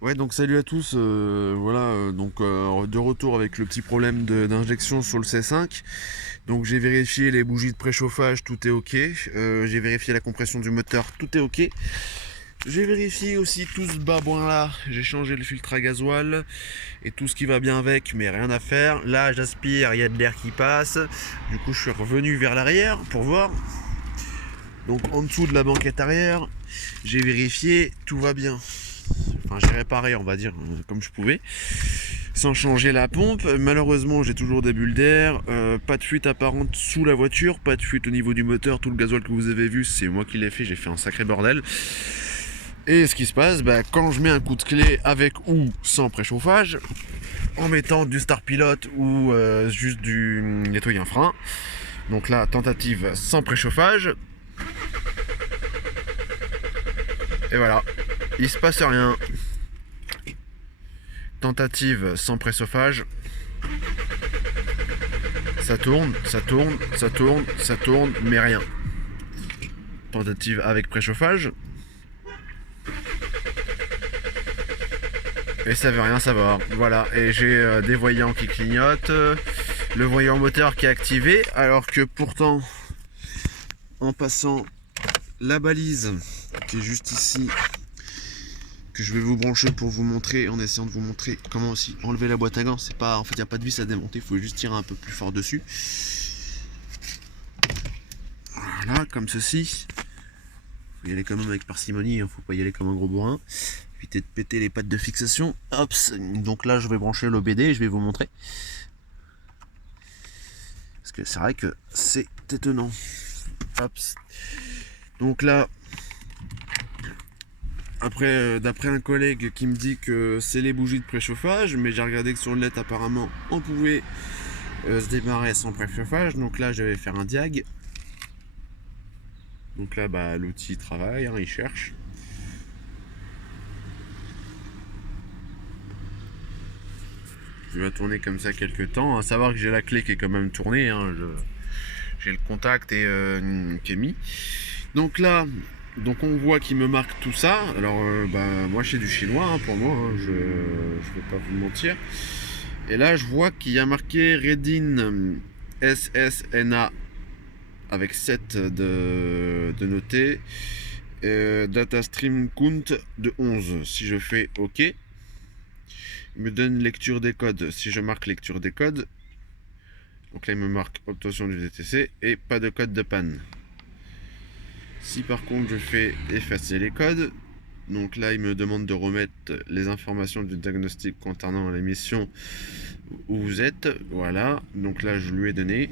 Ouais, donc salut à tous. Voilà, de retour avec le petit problème d'injection sur le C5. Donc j'ai vérifié les bougies de préchauffage, tout est ok. J'ai vérifié la compression du moteur, tout est ok. J'ai vérifié aussi tout ce babouin là. J'ai changé le filtre à gasoil et tout ce qui va bien avec, mais rien à faire. Là, j'aspire, il y a de l'air qui passe. Du coup, je suis revenu vers l'arrière pour voir. Donc en dessous de la banquette arrière, j'ai vérifié, tout va bien. Enfin, j'ai réparé, on va dire, comme je pouvais, sans changer la pompe. Malheureusement, j'ai toujours des bulles d'air, pas de fuite apparente sous la voiture, pas de fuite au niveau du moteur. Tout le gasoil que vous avez vu, c'est moi qui l'ai fait, j'ai fait un sacré bordel. Et ce qui se passe, quand je mets un coup de clé avec ou sans préchauffage, en mettant du Star Pilot ou juste du nettoyant frein, donc là, tentative sans préchauffage, et voilà, il se passe rien. Tentative sans préchauffage, ça tourne, ça tourne, ça tourne, ça tourne, mais rien. Tentative avec préchauffage, et ça veut rien savoir. Voilà, et j'ai des voyants qui clignotent, le voyant moteur qui est activé, alors que pourtant, en passant la balise qui est juste ici, que je vais vous brancher pour vous montrer, en essayant de vous montrer comment aussi enlever la boîte à gants. C'est pas, en fait, il n'y a pas de vis à démonter, il faut juste tirer un peu plus fort dessus. Voilà, comme ceci. Faut y aller quand même avec parcimonie, faut pas y aller comme un gros bourrin. Éviter de péter les pattes de fixation. Hop, donc là je vais brancher l'OBD et je vais vous montrer. Parce que c'est vrai que c'est étonnant. Hop. Donc là, après, d'après un collègue qui me dit que c'est les bougies de préchauffage, mais j'ai regardé que sur le LED apparemment on pouvait se démarrer sans préchauffage. Donc là je vais faire un diag. Donc là l'outil travaille, il cherche. Il va tourner comme ça quelques temps. À savoir que j'ai la clé qui est quand même tournée. J'ai le contact qui est mis. Donc là, on voit qu'il me marque tout ça. Alors moi c'est du chinois pour moi. Je vais pas vous mentir. Et là je vois qu'il y a marqué Redin SSNA avec 7 de noté. Data stream count de 11. Si je fais OK, il me donne lecture des codes. Si je marque lecture des codes, donc là il me marque obtention du DTC et pas de code de panne. Si par contre je fais effacer les codes, donc là il me demande de remettre les informations du diagnostic concernant l'émission où vous êtes. Voilà, donc là je lui ai donné.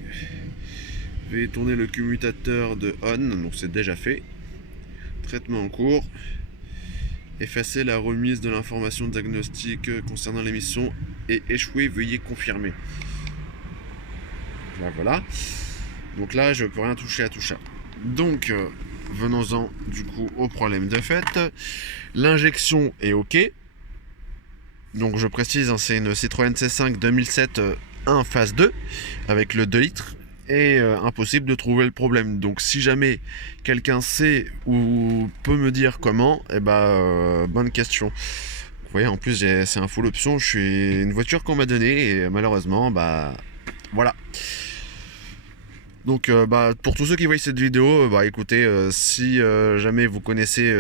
Je vais tourner le commutateur de on, donc c'est déjà fait. Traitement en cours. Effacer la remise de l'information diagnostique concernant l'émission et échoué, veuillez confirmer. Voilà. Donc là, je peux rien toucher à tout ça. Donc, venons-en du coup au problème de fait. L'injection est ok. Donc je précise, c'est une Citroën C5 2007 1 phase 2 avec le 2 litres. Et impossible de trouver le problème. Donc si jamais quelqu'un sait ou peut me dire comment, bonne question. Vous voyez, en plus c'est un full option, je suis une voiture qu'on m'a donnée et malheureusement voilà. Donc pour tous ceux qui voient cette vidéo, écoutez, si jamais vous connaissez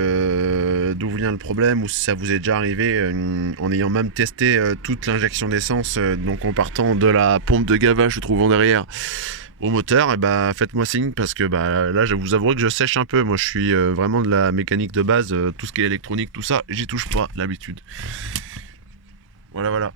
d'où vient le problème ou si ça vous est déjà arrivé en ayant même testé toute l'injection d'essence, donc en partant de la pompe de gavage se trouvant derrière au moteur, faites-moi signe parce que là je vous avouerai que je sèche un peu. Moi je suis vraiment de la mécanique de base, tout ce qui est électronique, tout ça, j'y touche pas d'habitude. Voilà.